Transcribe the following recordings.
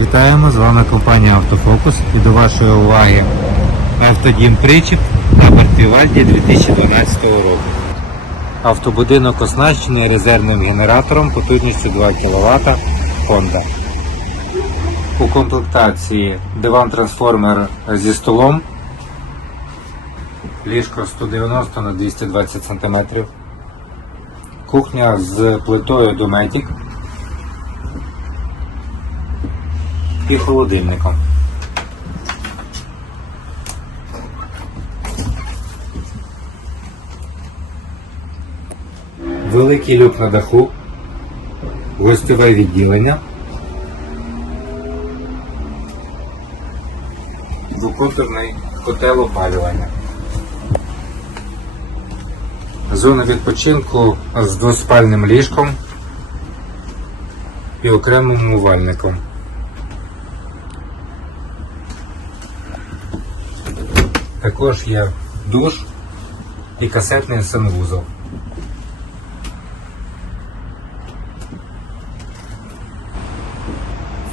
Вітаємо, з вами компанія Автофокус і до вашої уваги автодім Причіп на Бартвівальді 2012 року. Автобудинок оснащений резервним генератором потужністю 2 кВт Honda. У комплектації диван-трансформер зі столом, ліжко 190 на 220 см, кухня з плитою Dometic і холодильником. Великий люк на даху, гостьове відділення, двоконтурний котел опалювання. Зона відпочинку з двоспальним ліжком і окремим умивальником. Також є душ і касетний санвузол.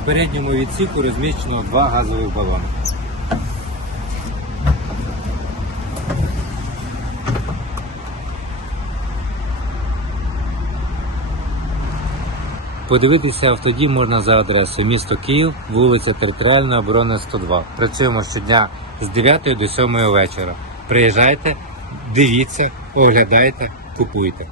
В передньому відсіку розміщено два газових балони. Подивитися автоді можна за адресою місто Київ, вулиця Територіальна оборона 102. Працюємо щодня з 9 до 7 вечора. Приїжджайте, дивіться, оглядайте, купуйте.